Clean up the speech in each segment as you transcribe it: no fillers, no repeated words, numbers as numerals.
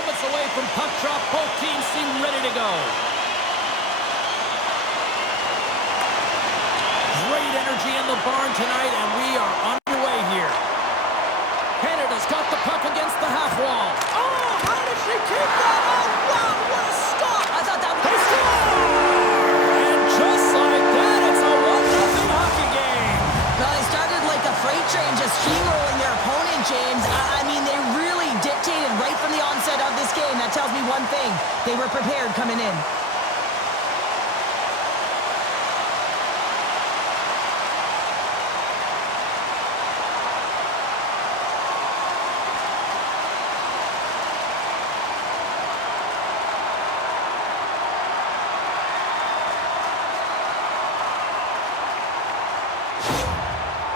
moments away from puck drop. Both teams seem ready to go. Great energy in the barn tonight, and we are underway here. Canada's got the puck against the half wall. Oh, how did she keep that? Oh, wow, what a stop! I thought that was... They score! And just like that, it's a 1-0 hockey game. Well, they started like a freight train, just steamrolling their opponent, James. I mean, they really dictated right from the onset of this game. That tells me one thing. They were prepared coming in.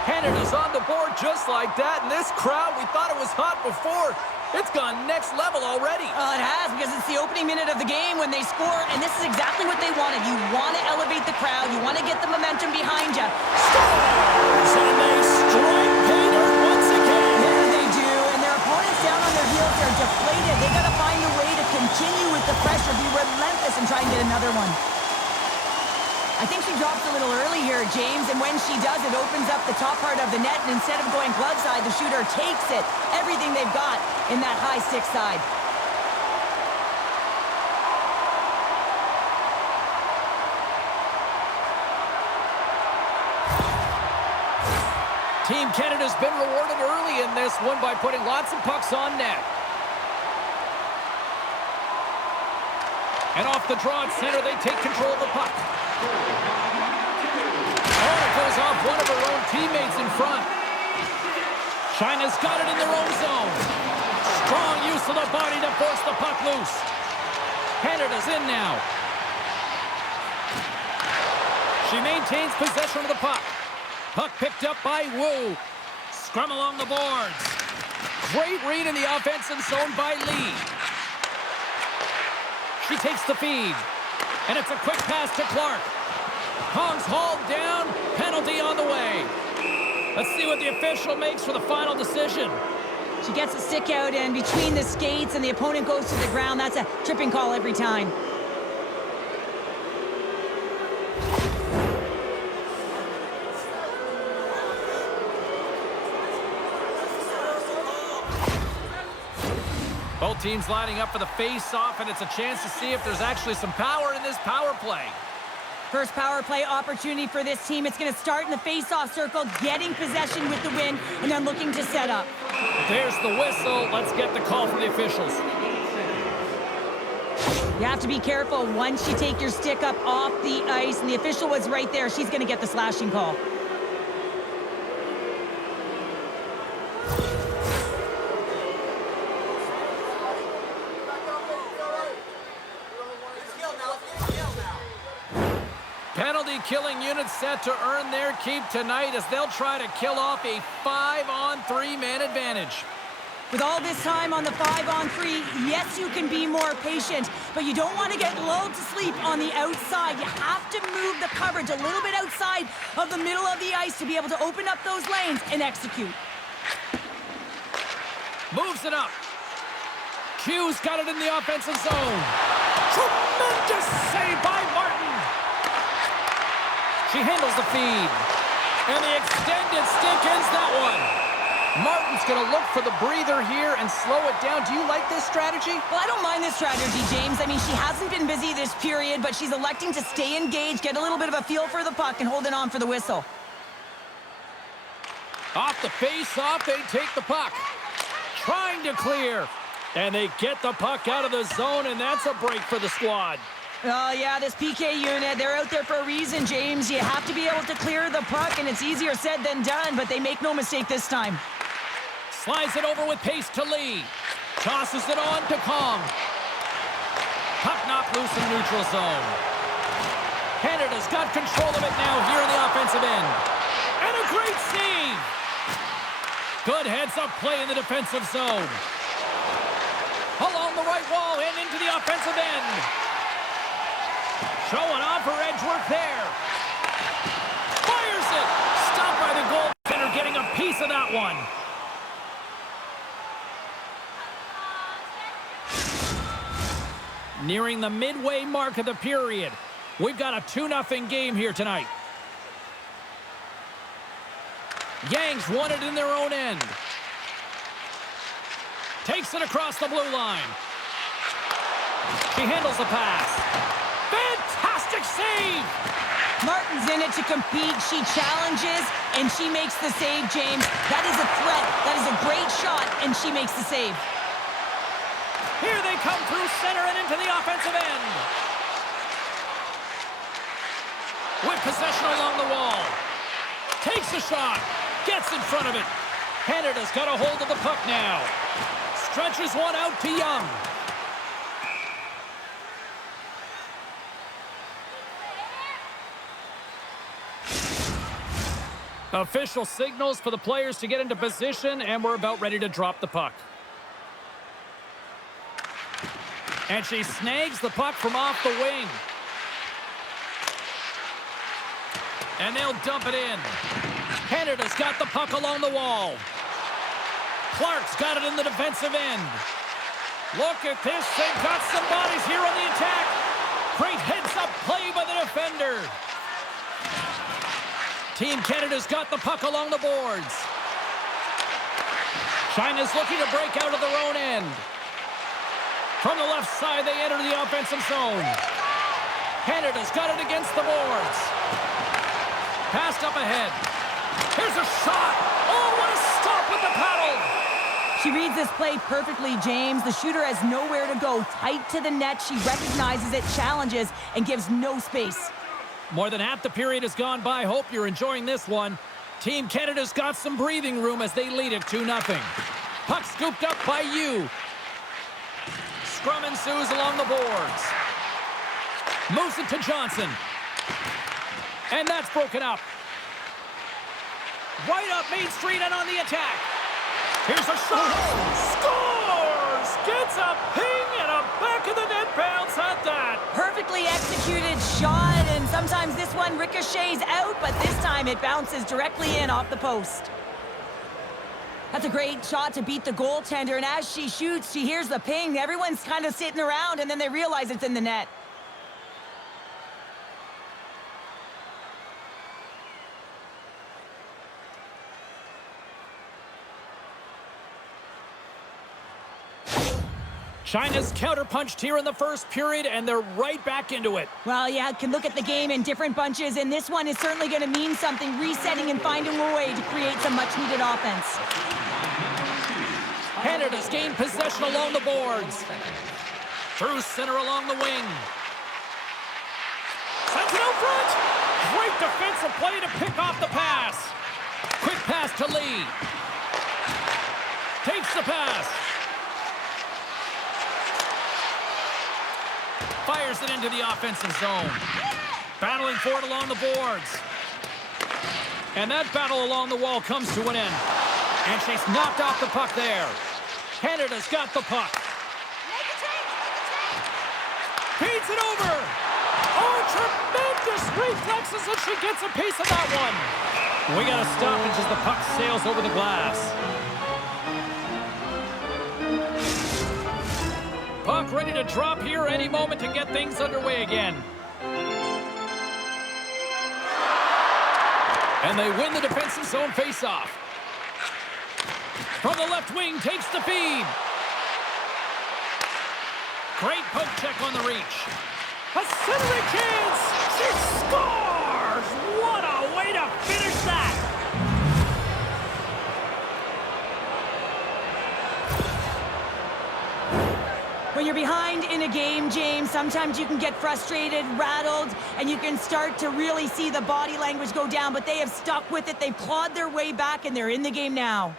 Canada's on the board just like that, and this crowd, we thought it was hot before. It's gone next level already. It has, because it's the opening minute of the game when they score, and this is exactly what they wanted. You want to elevate the crowd. You want to get the momentum behind you. Scores! And they strike pay dirt once again. Yeah, they do, and their opponents down on their heels. They're deflated. They got to find a way to continue with the pressure, be relentless, and try and get another one. I think she drops a little early here, James, and when she does, it opens up the top part of the net, and instead of going glove side, the shooter takes it, everything they've got in that high stick side. Team Canada's been rewarded early in this one by putting lots of pucks on net. And off the draw at center, they take control of the puck. Oh, it goes off one of her own teammates in front. China's got it in their own zone. Strong use of the body to force the puck loose. Canada's in now. She maintains possession of the puck. Puck picked up by Wu. Scrum along the boards. Great read in the offensive zone by Lee. She takes the feed. And it's a quick pass to Clark. Kong's hauled down. Penalty on the way. Let's see what the official makes for the final decision. She gets a stick out, and between the skates and the opponent goes to the ground. That's a tripping call every time. Both teams lining up for the face-off, and it's a chance to see if there's actually some power in this power play. First power play opportunity for this team. It's going to start in the face-off circle, getting possession with the win, and then looking to set up. There's the whistle. Let's get the call from the officials. You have to be careful once you take your stick up off the ice, and the official was right there. She's going to get the slashing call. Penalty-killing unit set to earn their keep tonight as they'll try to kill off a 5-on-3 man advantage. With all this time on the 5-on-3, yes, you can be more patient, but you don't want to get lulled to sleep on the outside. You have to move the coverage a little bit outside of the middle of the ice to be able to open up those lanes and execute. Moves it up. Q's got it in the offensive zone. Tremendous save by Martin. She handles the feed. And the extended stick ends that one. Martin's going to look for the breather here and slow it down. Do you like this strategy? Well, I don't mind this strategy, James. I mean, she hasn't been busy this period, but she's electing to stay engaged, get a little bit of a feel for the puck, and holding on for the whistle. Off the face-off, they take the puck. Trying to clear. And they get the puck out of the zone, and that's a break for the squad. Oh, yeah, this PK unit, they're out there for a reason, James. You have to be able to clear the puck, and it's easier said than done, but they make no mistake this time. Slides it over with pace to Lee. Tosses it on to Kong. Puck knocked loose in neutral zone. Canada's got control of it now here in the offensive end. And a great save! Good heads-up play in the defensive zone. Along the right wall and into the offensive end. Showing off her edge work there. Fires it! Stopped by the goaltender, getting a piece of that one. Nearing the midway mark of the period. We've got a 2-0 game here tonight. Yanks won it in their own end. Takes it across the blue line. She handles the pass. Fantastic save! Martin's in it to compete. She challenges, and she makes the save, James. That is a threat. That is a great shot, and she makes the save. Here they come through center and into the offensive end. With possession along the wall. Takes a shot. Gets in front of it. Canada's got a hold of the puck now. Stretches one out to Young. Official signals for the players to get into position, and we're about ready to drop the puck. And she snags the puck from off the wing. And they'll dump it in. Canada's got the puck along the wall. Clark's got it in the defensive end. Look at this. They've got some bodies here on the attack. Great heads-up play by the defender. Team Canada's got the puck along the boards. China's looking to break out of their own end. From the left side, they enter the offensive zone. Canada's got it against the boards. Passed up ahead. Here's a shot. Oh, what a stop with the paddle. She reads this play perfectly, James. The shooter has nowhere to go. Tight to the net. She recognizes it, challenges, and gives no space. More than half the period has gone by. Hope you're enjoying this one. Team Canada's got some breathing room as they lead it 2-0. Puck scooped up by Yu. Scrum ensues along the boards. Moves it to Johnson. And that's broken up. Right up Main Street and on the attack. Here's a shot. Scores! Gets a ping and a back of the net bounce at that. Perfectly executed shot, and sometimes this one ricochets out, but this time it bounces directly in off the post. That's a great shot to beat the goaltender, and as she shoots, she hears the ping. Everyone's kind of sitting around, and then they realize it's in the net. China's counterpunched here in the first period, and they're right back into it. Well, yeah, can look at the game in different bunches, and this one is certainly going to mean something, resetting and finding a way to create some much-needed offense. Canada's gained possession along the boards. Through center along the wing. Sends it out front. Great defensive play to pick off the pass. Quick pass to Lee. Takes the pass. Fires it into the offensive zone. Battling for it along the boards. And that battle along the wall comes to an end. And she's knocked off the puck there. Canada's got the puck. Feeds it over. Oh, tremendous reflexes as she gets a piece of that one. We got to stop it as the puck sails over the glass. Puck ready to drop here any moment to get things underway again. And they win the defensive zone faceoff. From the left wing, takes the feed. Great poke check on the reach. A centering chance. She scores! What a way to finish that! When you're behind in a game, James, sometimes you can get frustrated, rattled, and you can start to really see the body language go down, but they have stuck with it. They've clawed their way back, and they're in the game now.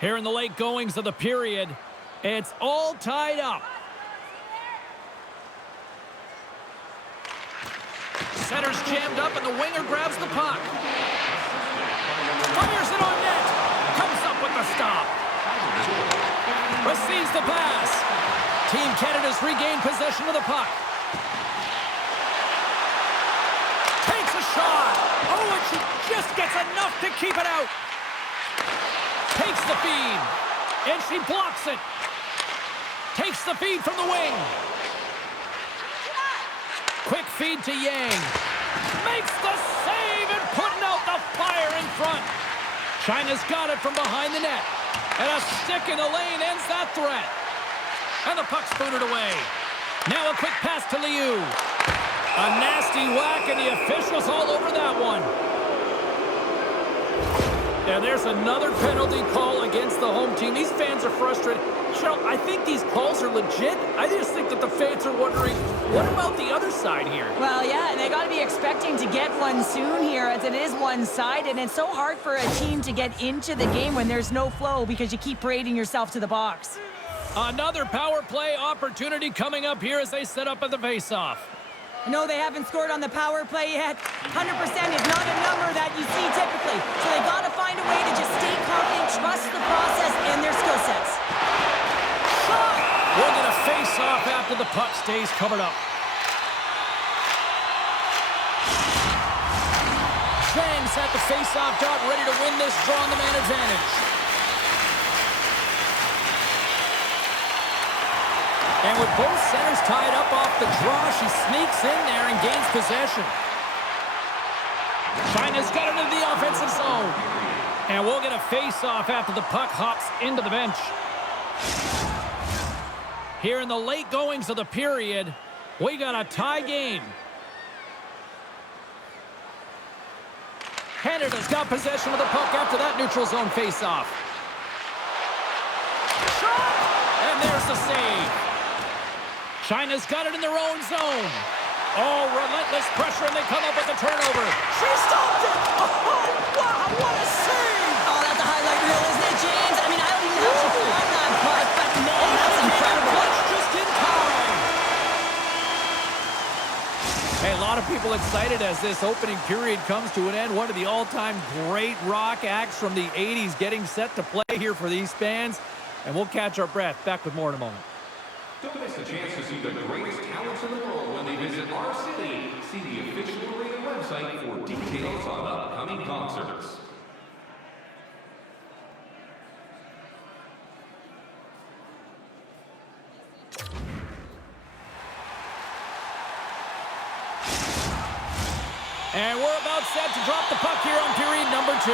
Here in the late goings of the period, it's all tied up. Center's jammed up, and the winger grabs the puck. Fires it on net. Comes up with the stop. Receives the pass. Team Canada's regained possession of the puck. Takes a shot. Oh, and she just Gets enough to keep it out. Takes the feed. And she blocks it. Takes the feed from the wing. Quick feed to Yang. Makes the save and putting out the fire in front. China's got it from behind the net. And a stick in the lane ends that threat. And the puck's booted away. Now a quick pass to Liu. A nasty whack, and the officials all over that one. And there's another penalty call against the home team. These fans are frustrated. Cheryl, I think these calls are legit. I just think that the fans are wondering, what about the other side here? Well, yeah, they got to be expecting to get one soon here, as it is one-sided, and it's so hard for a team to get into the game when there's no flow because you keep parading yourself to the box. Another power play opportunity coming up here as they set up at the face-off. No, they haven't scored on the power play yet. 100% is not a number that you see typically. So they got to find a way to just stay confident, trust the process and their skill sets. We'll get a face-off after the puck stays covered up. Zhang's at the face-off dot, ready to win this draw on the man advantage. And with both centers tied up off the draw, she sneaks in there and gains possession. China's got it into the offensive zone. And we'll get a face-off after the puck hops into the bench. Here in the late goings of the period, we got a tie game. Canada's got possession of the puck after that neutral zone face-off. Shot! And there's the save. China's got it in their own zone. Oh, relentless pressure, and they come up with the turnover. She stopped it! Oh, wow, what a save! Oh, that's a highlight reel, isn't it, James? I mean, I don't even know how she won that puck, but man, that's incredible. Just in time. Hey, a lot of people excited as this opening period comes to an end. One of the all-time great rock acts from the 80s getting set to play here for these fans. And we'll catch our breath. Back with more in a moment. Don't miss the chance to see the greatest talents in the world when they visit our city. See the official arena website for details on upcoming concerts. And we're about set to drop the puck here on period number 2.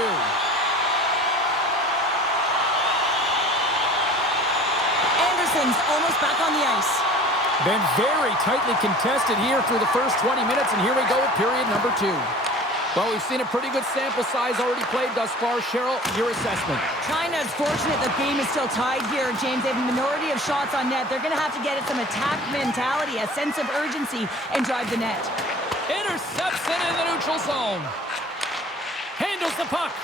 Anderson's almost back on the ice. Been very tightly contested here through the first 20 minutes, and here we go with period number 2. Well, we've seen a pretty good sample size already played thus far. Cheryl, your assessment. China's fortunate the game is still tied here, James. They have a minority of shots on net. They're going to have to get at some attack mentality, a sense of urgency, and drive the net. Intercepts it in the neutral zone. Handles the puck.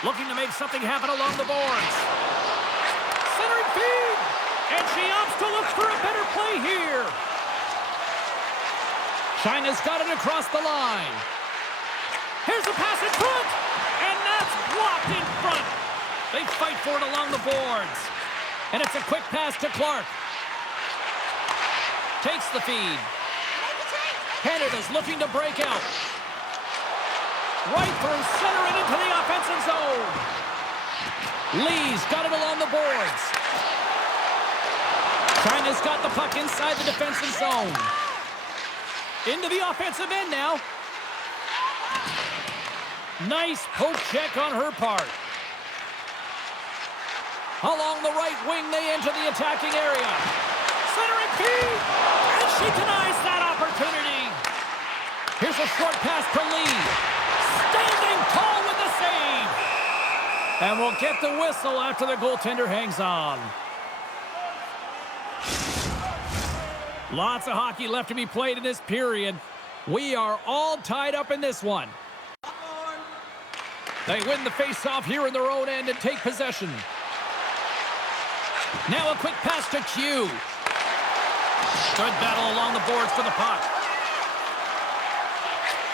Looking to make something happen along the boards. Centering feed. And she opts to look for a better play here. China's got it across the line. Here's a pass in front. And that's blocked in front. They fight for it along the boards. And it's a quick pass to Clark. Takes the feed. Canada's looking to break out. Right through center and into the offensive zone. Lee's got it along the boards. China's got the puck inside the defensive zone. Into the offensive end now. Nice poke check on her part. Along the right wing, they enter the attacking area. Centering feed. And she denies that opportunity. Here's a short pass to Lee. Standing tall with the save. And we'll get the whistle after the goaltender hangs on. Lots of hockey left to be played in this period. We are all tied up in this one. They win the face-off here in their own end and take possession. Now a quick pass to Q. Good battle along the boards for the puck.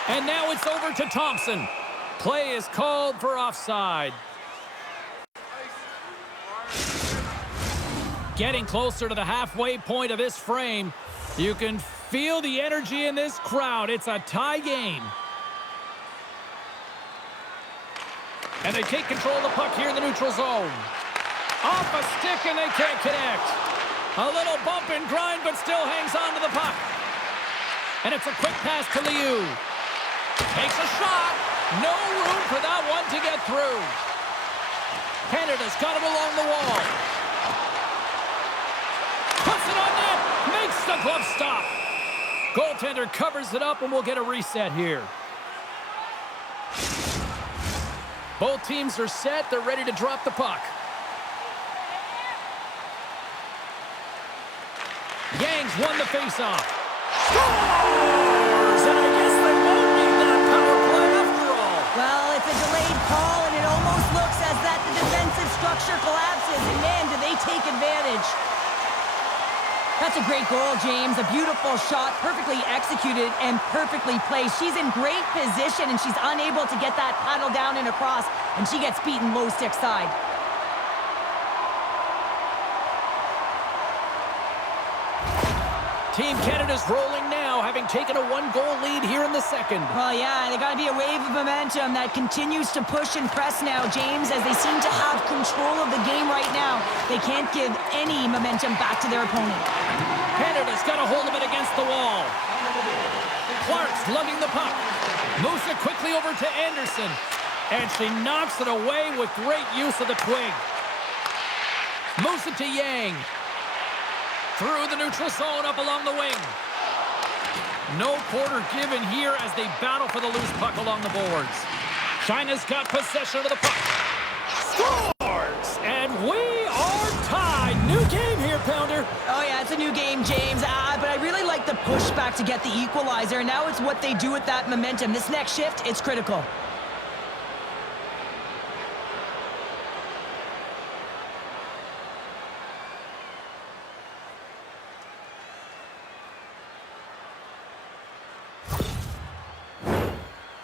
And now it's over to Thompson. Play is called for offside. Getting closer to the halfway point of this frame. You can feel the energy in this crowd. It's a tie game. And they take control of the puck here in the neutral zone. Off a stick, and they can't connect. A little bump and grind, but still hangs on to the puck. And it's a quick pass to Liu. Takes a shot. No room for that one to get through. Canada's got it along the wall. Puts it on net. Makes the glove stop. Goaltender covers it up, and we'll get a reset here. Both teams are set. They're ready to drop the puck. Yang's won the faceoff. Scores! And I guess they won't need that power play after all. Well, it's a delayed call, and it almost looks as that the defensive structure collapses. And man, do they take advantage. That's a great goal, James. A beautiful shot, perfectly executed and perfectly placed. She's in great position, and she's unable to get that paddle down and across, and she gets beaten low stick side. Team Canada's rolling now, having taken a one-goal lead here in the second. Well, yeah, they got to be a wave of momentum that continues to push and press now, James, as they seem to have control of the game right now. They can't give any momentum back to their opponent. Canada's got a hold of it against the wall. Clark's lugging the puck. Moves it quickly over to Anderson. And she knocks it away with great use of the twig. Moves it to Yang. Through the neutral zone, up along the wing. No quarter given here as they battle for the loose puck along the boards. China's got possession of the puck. Scores! And we are tied. New game here, Pounder. Oh, yeah, it's a new game, James. But I really like the pushback to get the equalizer. And now it's what they do with that momentum. This next shift, it's critical.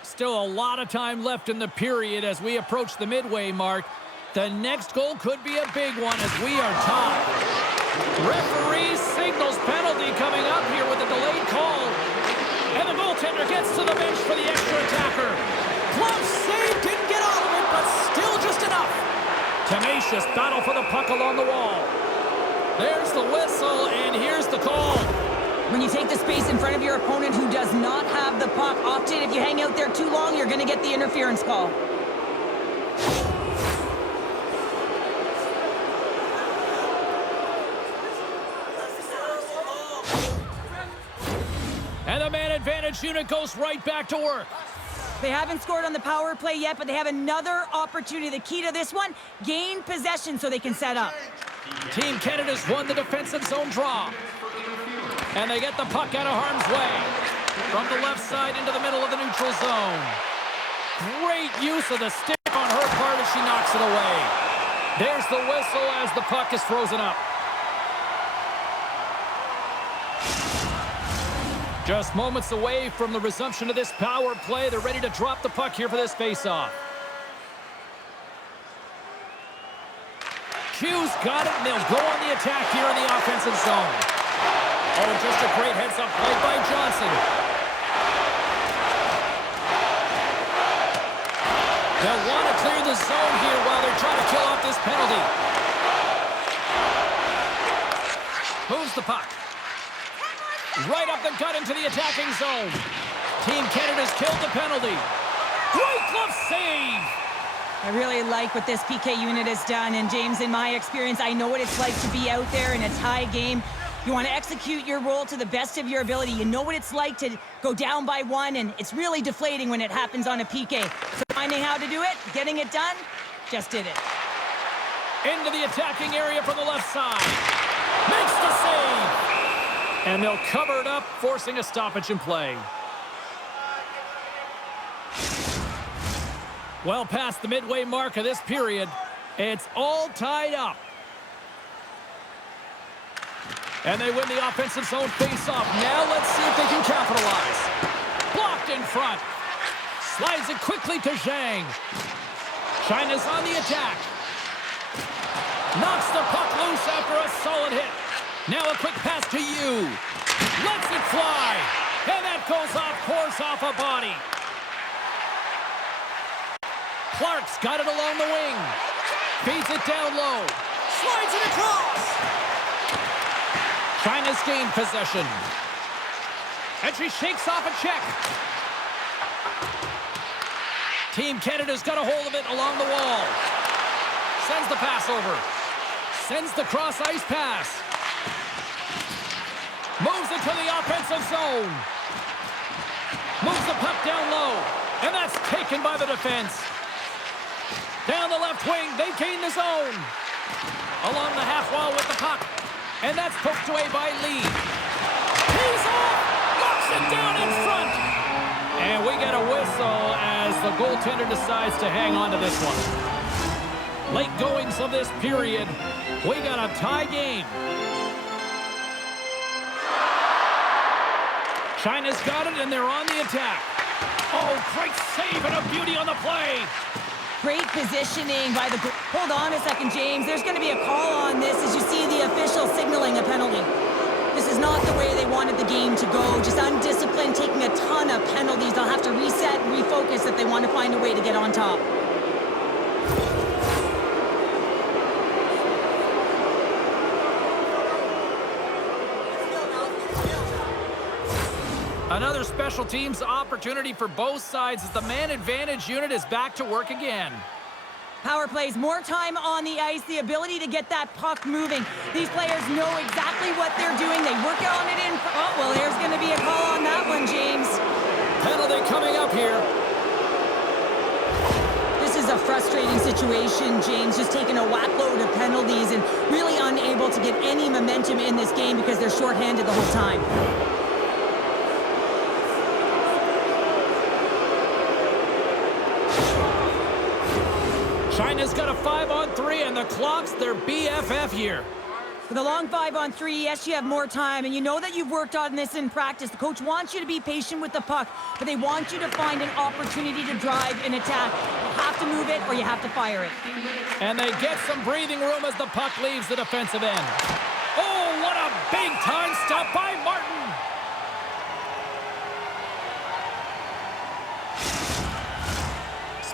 Still a lot of time left in the period as we approach the midway mark. The next goal could be a big one as we are tied. Referee signals penalty coming up here with a delayed call. And the goaltender gets to the bench for the extra attacker. Glove save, didn't get out of it, but still just enough. Tenacious battle for the puck along the wall. There's the whistle, and here's the call. When you take the space in front of your opponent who does not have the puck, often if you hang out there too long, you're going to get the interference call. And the man advantage unit goes right back to work. They haven't scored on the power play yet, but they have another opportunity. The key to this one, gain possession so they can set up. Team Canada's won the defensive zone draw. And they get the puck out of harm's way. From the left side into the middle of the neutral zone. Great use of the stick on her part as she knocks it away. There's the whistle as the puck is frozen up. Just moments away from the resumption of this power play. They're ready to drop the puck here for this faceoff. Q's got it, and they'll go on the attack here in the offensive zone. Oh, just a great heads-up play by Johnson. They'll want to clear the zone here while they're trying to kill off this penalty. Moves the puck. Right up the gut into the attacking zone. Team Canada's killed the penalty. Great glove save! I really like what this PK unit has done. And James, in my experience, I know what it's like to be out there in a tie game. You want to execute your role to the best of your ability. You know what it's like to go down by one, and it's really deflating when it happens on a PK. So finding how to do it, getting it done, just did it. Into the attacking area from the left side. Makes the save! And they'll cover it up, forcing a stoppage in play. Well past the midway mark of this period, it's all tied up. And they win the offensive zone face-off. Now let's see if they can capitalize. Blocked in front. Slides it quickly to Zhang. China's on the attack. Knocks the puck loose after a solid hit. Now a quick pass to Yu. Lets it fly. And that goes off course off a body. Clark's got it along the wing. Feeds it down low. Slides it across. China's gained possession. And she shakes off a check. Team Canada's got a hold of it along the wall. Sends the pass over. Sends the cross-ice pass. Moves it to the offensive zone. Moves the puck down low. And that's taken by the defense. Down the left wing, they gain the zone. Along the half wall with the puck. And that's poked away by Lee. He's off! Knocks it down in front! And we get a whistle as the goaltender decides to hang on to this one. Late goings of this period. We got a tie game. China's got it, and they're on the attack. Oh, great save and a beauty on the play. Great positioning by the... Hold on a second, James. There's going to be a call on this as you see the official signaling a penalty. This is not the way they wanted the game to go. Just undisciplined, taking a ton of penalties. They'll have to reset and refocus if they want to find a way to get on top. Another special teams opportunity for both sides as the man advantage unit is back to work again. Power plays, more time on the ice, the ability to get that puck moving. These players know exactly what they're doing. They work on it in... Oh, well, there's going to be a call on that one, James. Penalty coming up here. This is a frustrating situation, James, just taking a whack load of penalties and really unable to get any momentum in this game because they're shorthanded the whole time. China's got a 5-on-3, and the clock's their BFF here. With a long 5-on-3, yes, you have more time, and you know that you've worked on this in practice. The coach wants you to be patient with the puck, but they want you to find an opportunity to drive and attack. You have to move it, or you have to fire it. And they get some breathing room as the puck leaves the defensive end. Oh, what a big-time stop by Martin!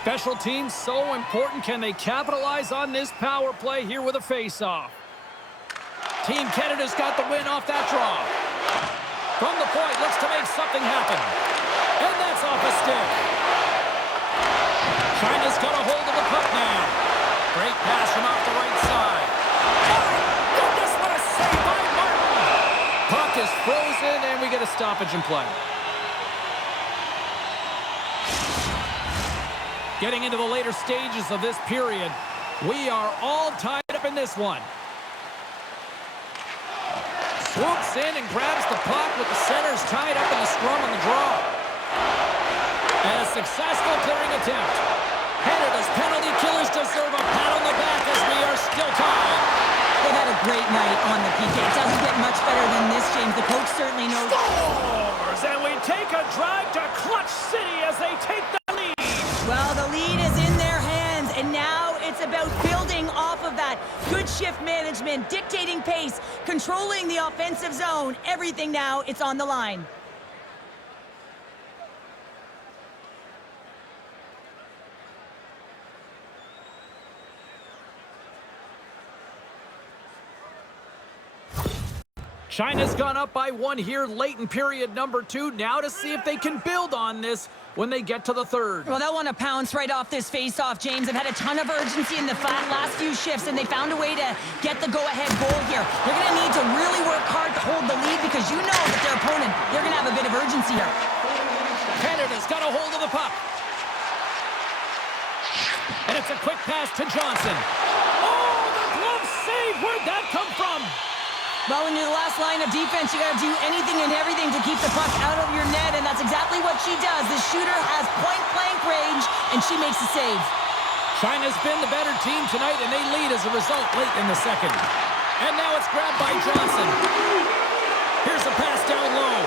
Special teams so important. Can they capitalize on this power play here with a face-off? Team Canada's got the win off that draw. From the point, looks to make something happen. And that's off a stick. China's got a hold of the puck now. Great pass from off the right side. Oh, goodness, what a save by Martin! Puck is frozen, and we get a stoppage in play. Getting into the later stages of this period, we are all tied up in this one. Swoops in and grabs the puck with the centers tied up in the scrum on the draw. And a successful clearing attempt. Canada's penalty killers deserve a pat on the back as we are still tied. They've had a great night on the PK. It doesn't get much better than this, James. The coach certainly knows. Scores! And we take a drive to Clutch City as they take the lead. Well, the lead is in their hands, and now it's about building off of that. Good shift management, dictating pace, controlling the offensive zone. Everything now, it's on the line. China's gone up by one here late in period number 2. Now to see if they can build on this when they get to the third. Well, they'll want to pounce right off this face-off, James. They've had a ton of urgency in the last few shifts, and they found a way to get the go-ahead goal here. They're going to need to really work hard to hold the lead because you know that their opponent, they're going to have a bit of urgency here. Canada's got a hold of the puck. And it's a quick pass to Johnson. Oh, the glove save! Where'd that come from? Well, when you're the last line of defense, you got to do anything and everything to keep the puck out of your net, and that's exactly what she does. This shooter has point-blank range, and she makes the save. China's been the better team tonight, and they lead as a result late in the second. And now it's grabbed by Johnson. Here's a pass down low.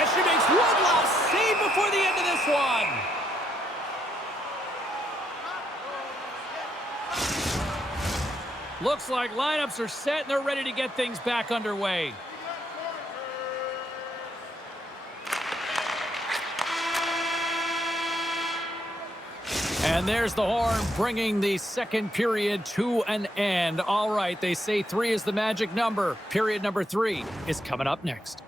And she makes one last save before the end of this one. Looks like lineups are set and they're ready to get things back underway. And there's the horn, bringing the second period to an end. All right, they say 3 is the magic number. Period number 3 is coming up next.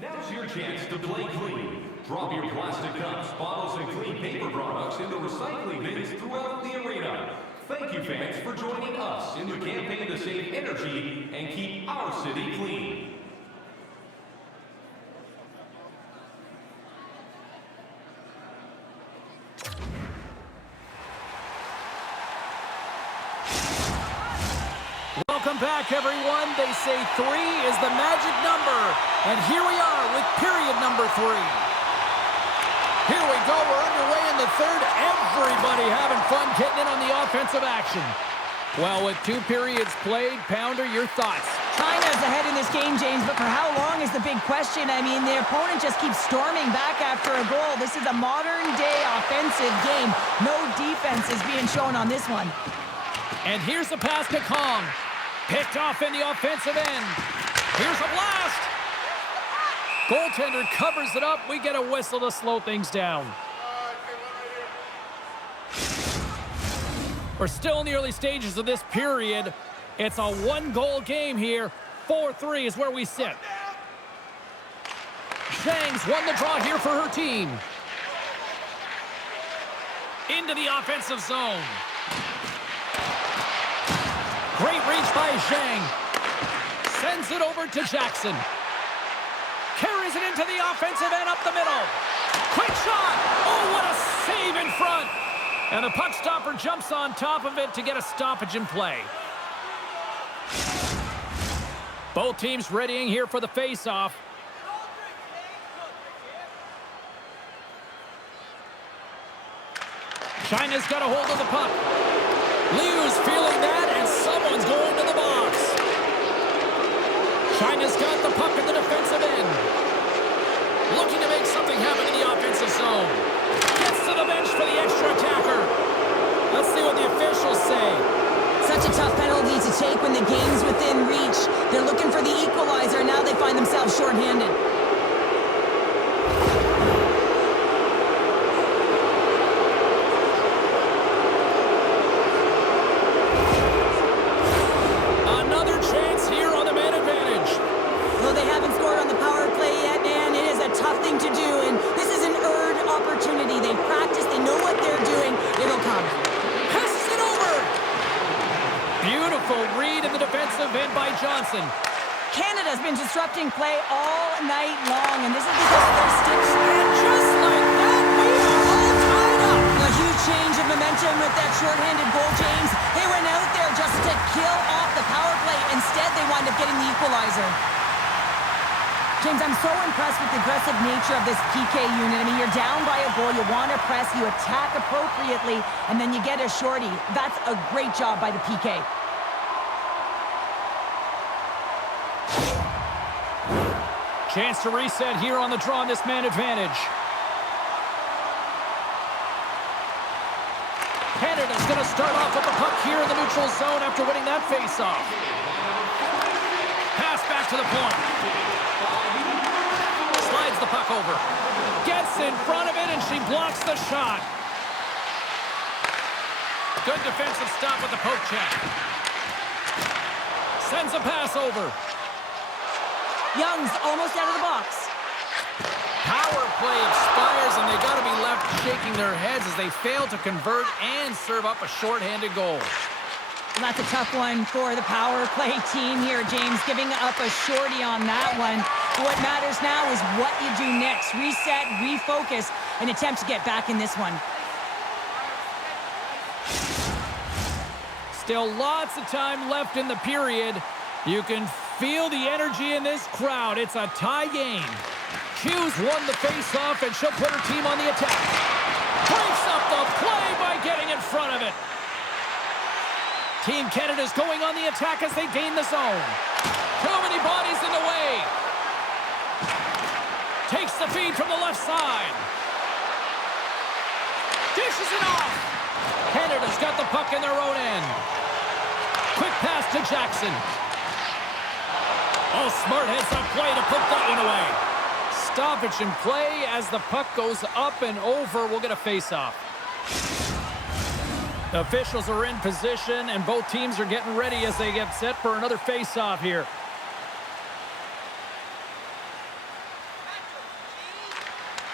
Now's your chance to play clean. Drop your plastic cups, bottles, and clean paper products in the recycling bins throughout the arena. Thank you, fans, for joining us in the campaign to save energy and keep our city clean. Welcome back, everyone. They say 3 is the magic number. And here we are with period number 3. Here we go. We're underway in the third. Everybody having fun getting in on the offensive action. Well, with 2 periods played, Pounder, your thoughts? China's ahead in this game, James, but for how long is the big question? I mean, the opponent just keeps storming back after a goal. This is a modern-day offensive game. No defense is being shown on this one. And here's the pass to Kong. Picked off in the offensive end. Here's a blast. Goaltender covers it up. We get a whistle to slow things down. We're still in the early stages of this period. It's a 1-goal game here. 4-3 is where we sit. Zhang's won the draw here for her team. Into the offensive zone. Great reach by Zhang. Sends it over to Jackson. Carries it into the offensive end up the middle. Quick shot. Oh, what a save in front. And the puck stopper jumps on top of it to get a stoppage in play. Both teams readying here for the face-off. China's got a hold of the puck. Liu's feeling that, and someone's going to the box. China's got the puck in the defensive end. Looking to make something happen in the offensive zone. Gets to the bench for the extra attacker. Let's see what the officials say. Such a tough penalty to take when the game's within reach. They're looking for the equalizer. Now they find themselves shorthanded. Another chance here on the man advantage. Though they haven't scored on the power play yet, man, it is a tough thing to do. And this is an earned opportunity. They practice. They know what they're doing. It'll come. Passes it over. Beautiful read in the defensive end by Johnson. Canada's been disrupting play all night long, and this is because of their sticks. And just like that, we are all tied up. A huge change of momentum with that shorthanded goal, James. They went out there just to kill off the power play. Instead, they wind up getting the equalizer. James, I'm so impressed with the aggressive nature of this PK unit. I mean, you're down by a goal, you want to press, you attack appropriately, and then you get a shorty. That's a great job by the PK. Chance to reset here on the draw on this man advantage. Canada's going to start off with the puck here in the neutral zone after winning that faceoff. Pass back to the point. Slides the puck over. Gets in front of it, and she blocks the shot. Good defensive stop with the poke check. Sends a pass over. Young's almost out of the box. Power play expires, and they got to be left shaking their heads as they fail to convert and serve up a shorthanded goal. And that's a tough one for the power play team here, James, giving up a shorty on that one. What matters now is what you do next. Reset, refocus, and attempt to get back in this one. Still lots of time left in the period. You can feel the energy in this crowd. It's a tie game. Hughes won the face-off, and she'll put her team on the attack. Breaks up the play by getting in front of it. Team Canada's going on the attack as they gain the zone. Too many bodies in the way. Takes the feed from the left side. Dishes it off. Canada's got the puck in their own end. Quick pass to Jackson. Oh, smart heads-up play to put that one away. Stoppage in play as the puck goes up and over. We'll get a face-off. Officials are in position, and both teams are getting ready as they get set for another face-off here.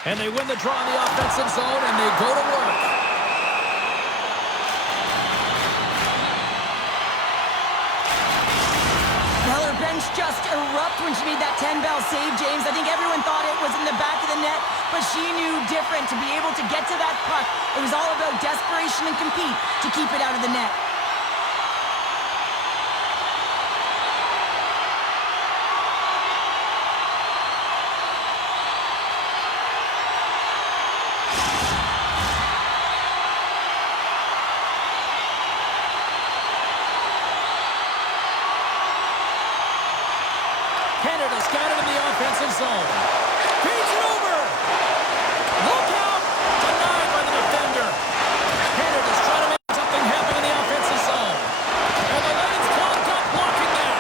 And they win the draw in the offensive zone, and they go to work. Well, her bench just erupted when she made that 10-bell save, James. I think everyone thought it was in the back of the net, but she knew different. To be able to get to that puck, it was all about desperation and compete to keep it out of the net. Canada's got it in the offensive zone. Feeds it over. Look out! Denied by the defender. Canada's trying to make something happen in the offensive zone. And the lane's clogged up, blocking that.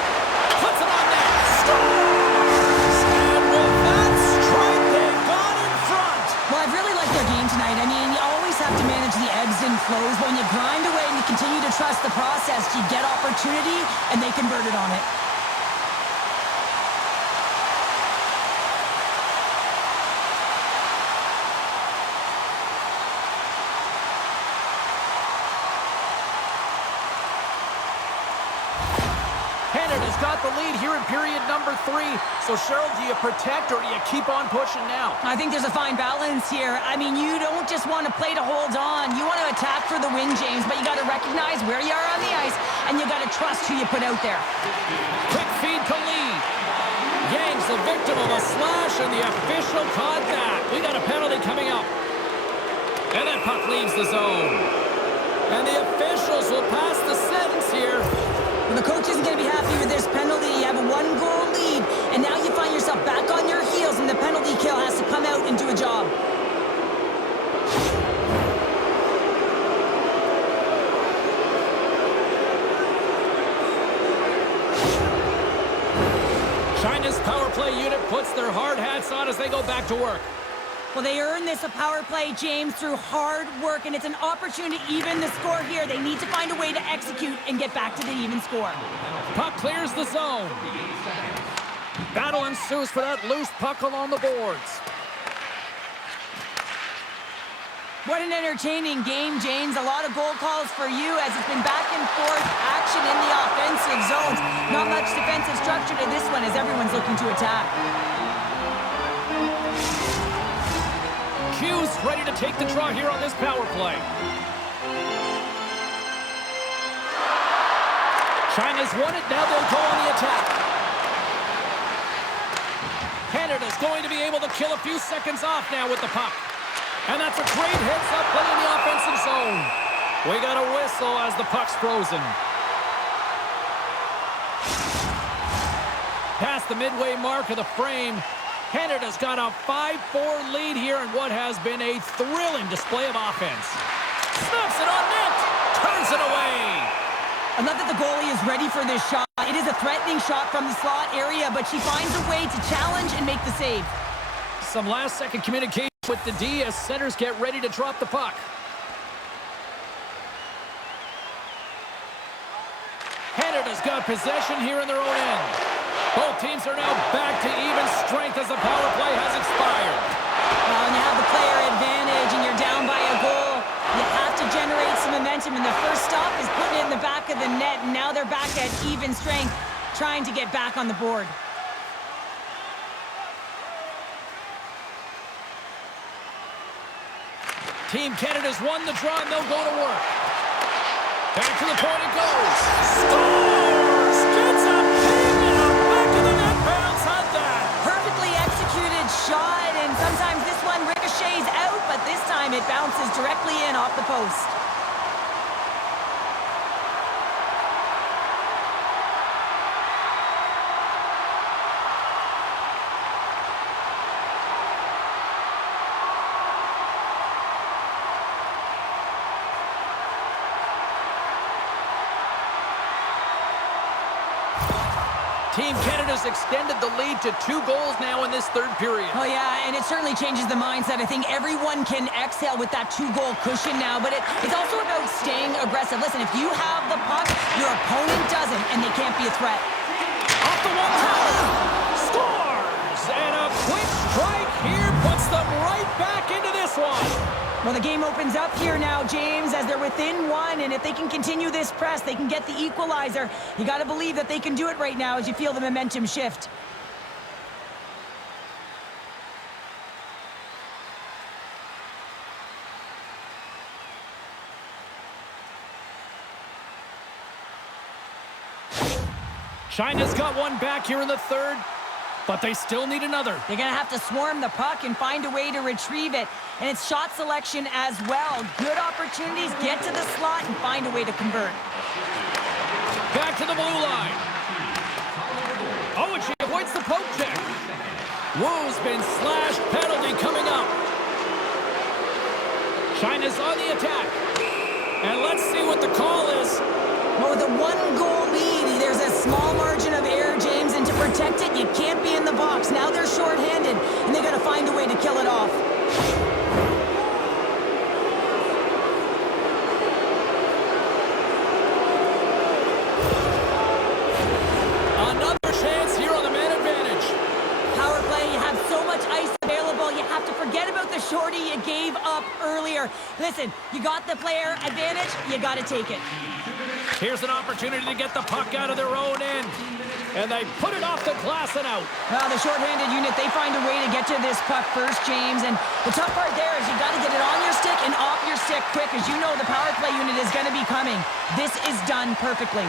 Puts it on net. Scores! And with that strike, they've gone in front. Well, I've really liked their game tonight. I mean, you always have to manage the ebbs and flows, but when you grind away and you continue to trust the process, you get opportunity, and they converted on it. Canada's got the lead here in period number 3. So, Cheryl, do you protect or do you keep on pushing now? I think there's a fine balance here. I mean, you don't just want to play to hold on. You want to attack for the win, James, but you got to recognize where you are on the ice, and you got to trust who you put out there. Quick feed to Lee. Yang's the victim of a slash, and the official caught that. We got a penalty coming up. And that puck leaves the zone. And the officials will pass the sentence here. Well, the coach isn't going to be happy with this penalty. You have a 1-goal lead, and now you find yourself back on your heels, and the penalty kill has to come out and do a job. China's power play unit puts their hard hats on as they go back to work. Well, they earn this a power play, James, through hard work, and it's an opportunity to even the score here. They need to find a way to execute and get back to the even score. Puck clears the zone. Battle ensues for that loose puck along the boards. What an entertaining game, James. A lot of goal calls for you as it's been back and forth action in the offensive zones. Not much defensive structure to this one as everyone's looking to attack. Hughes ready to take the draw here on this power play. China's won it. Now they'll go on the attack. Canada's going to be able to kill a few seconds off now with the puck. And that's a great heads-up play in the offensive zone. We got a whistle as the puck's frozen. Past the midway mark of the frame, Canada's got a 5-4 lead here in what has been a thrilling display of offense. Snaps it on net. Turns it away. I love that the goalie is ready for this shot. It is a threatening shot from the slot area, but she finds a way to challenge and make the save. Some last-second communication with the D as centers get ready to drop the puck. Canada's got possession here in their own end. Both teams are now back to even strength as the power play has expired. Well, when you have the player advantage and you're down by a goal, you have to generate some momentum, and the first stop is putting it in the back of the net, and now they're back at even strength, trying to get back on the board. Team Canada's won the draw, and they'll go to work. Back to the point it goes. Scores! Gets a ping and a back of the net bounce on that. Perfectly executed shot, and sometimes this one ricochets out, but this time it bounces directly in off the post. Team Canada's extended the lead to 2 goals now in this third period. Oh, yeah, and it certainly changes the mindset. I think everyone can exhale with that 2-goal cushion now, but it's also about staying aggressive. Listen, if you have the puck, your opponent doesn't, and they can't be a threat. Off the one-timer. Scores! And a quick strike here puts them right back into this one. Well, the game opens up here now, James, as they're within 1, and if they can continue this press, they can get the equalizer. You got to believe that they can do it right now as you feel the momentum shift. China's got one back here in the third, but they still need another. They're going to have to swarm the puck and find a way to retrieve it. And it's shot selection as well. Good opportunities, get to the slot and find a way to convert. Back to the blue line. Oh, and she avoids the poke check. Wu's been slashed, penalty coming up. China's on the attack. And let's see what the call is. Well, with a 1-goal lead, there's a small margin of error, James, and to protect it, you can't be in the box. Now they're shorthanded, and they got to find a way to kill it off. Another chance here on the man advantage. Power play, you have so much ice available, you have to forget about the shorty you gave up earlier. Listen, you got the player advantage, you got to take it. Here's an opportunity to get the puck out of their own end. And they put it off the glass and out. Well, the shorthanded unit, they find a way to get to this puck first, James. And the tough part there is you got to get it on your stick and off your stick quick. As you know, the power play unit is going to be coming. This is done perfectly.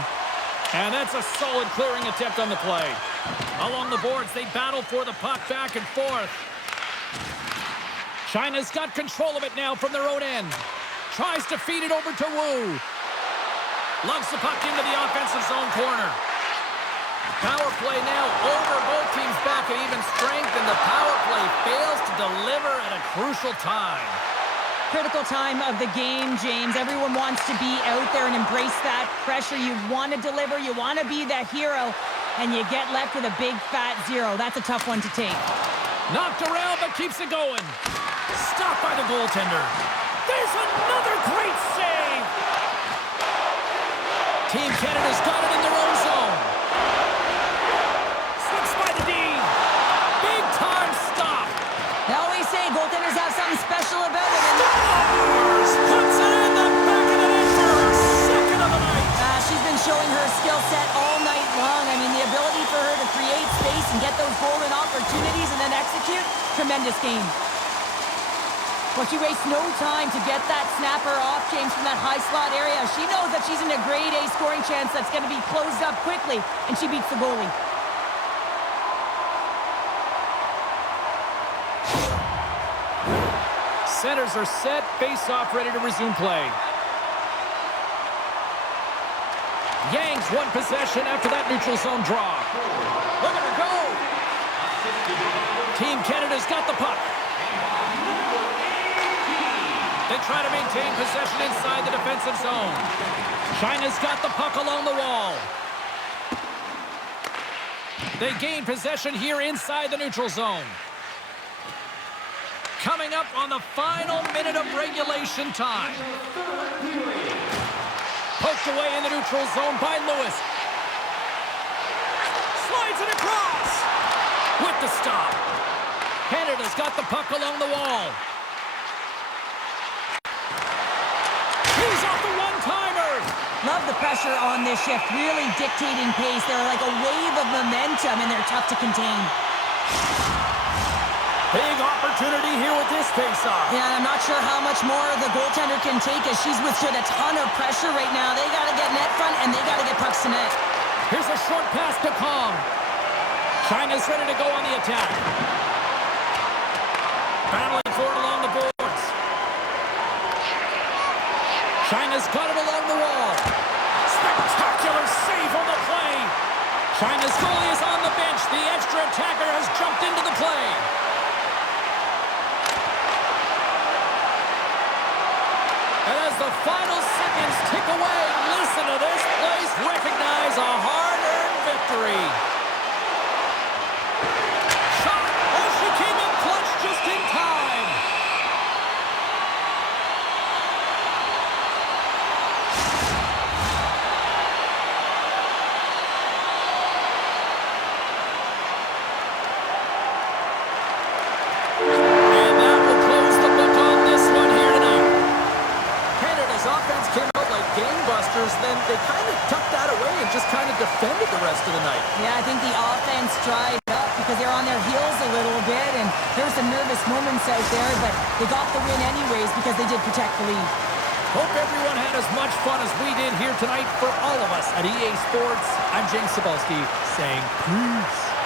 And that's a solid clearing attempt on the play. Along the boards, they battle for the puck back and forth. China's got control of it now from their own end. Tries to feed it over to Wu. Lugs the puck into the offensive zone corner. Power play now over both teams back at even strength, and the power play fails to deliver at a crucial time. Critical time of the game, James. Everyone wants to be out there and embrace that pressure. You want to deliver, you want to be that hero, and you get left with a big fat 0. That's a tough one to take. Knocked around, but keeps it going. Stopped by the goaltender. There's another great save! Team Canada's got it in their own zone. Slips by the D. Big time stop. They always say goaltenders have something special about it. And puts it in the back of the net for her second of the night. she's been showing her skill set all night long. I mean, the ability for her to create space and get those golden opportunities and then execute, tremendous game. Well, she wastes no time to get that snapper off, James, from that high slot area. She knows that she's in a grade A scoring chance that's going to be closed up quickly, and she beats the goalie. Centers are set, face-off ready to resume play. Yang's won possession after that neutral zone draw. Look at her go! Team Canada's got the puck. They try to maintain possession inside the defensive zone. China's got the puck along the wall. They gain possession here inside the neutral zone. Coming up on the final minute of regulation time. Poked away in the neutral zone by Lewis. Slides it across. With the stop. Canada's got the puck along the wall. He's off the one-timer. Love the pressure on this shift, really dictating pace. They're like a wave of momentum, and they're tough to contain. Big opportunity here with this face-off. Yeah, and I'm not sure how much more the goaltender can take as she's withstood a ton of pressure right now. They got to get net front, and they got to get pucks to net. Here's a short pass to Kong. China's ready to go on the attack. Battling for it along the boards. China's got it along the wall. Spectacular save on the play. China's goalie is on the bench. The extra attacker has jumped into the play. And as the final seconds tick away, listen to this place recognize a hard-earned victory. Hawks offense came out like gangbusters, then they kind of tucked that away and just kind of defended the rest of the night. Yeah, I think the offense dried up because they're on their heels a little bit, and there were some nervous moments out there, but they got the win anyways because they did protect the lead. Hope everyone had as much fun as we did here tonight. For all of us at EA Sports, I'm James Cebulski saying peace.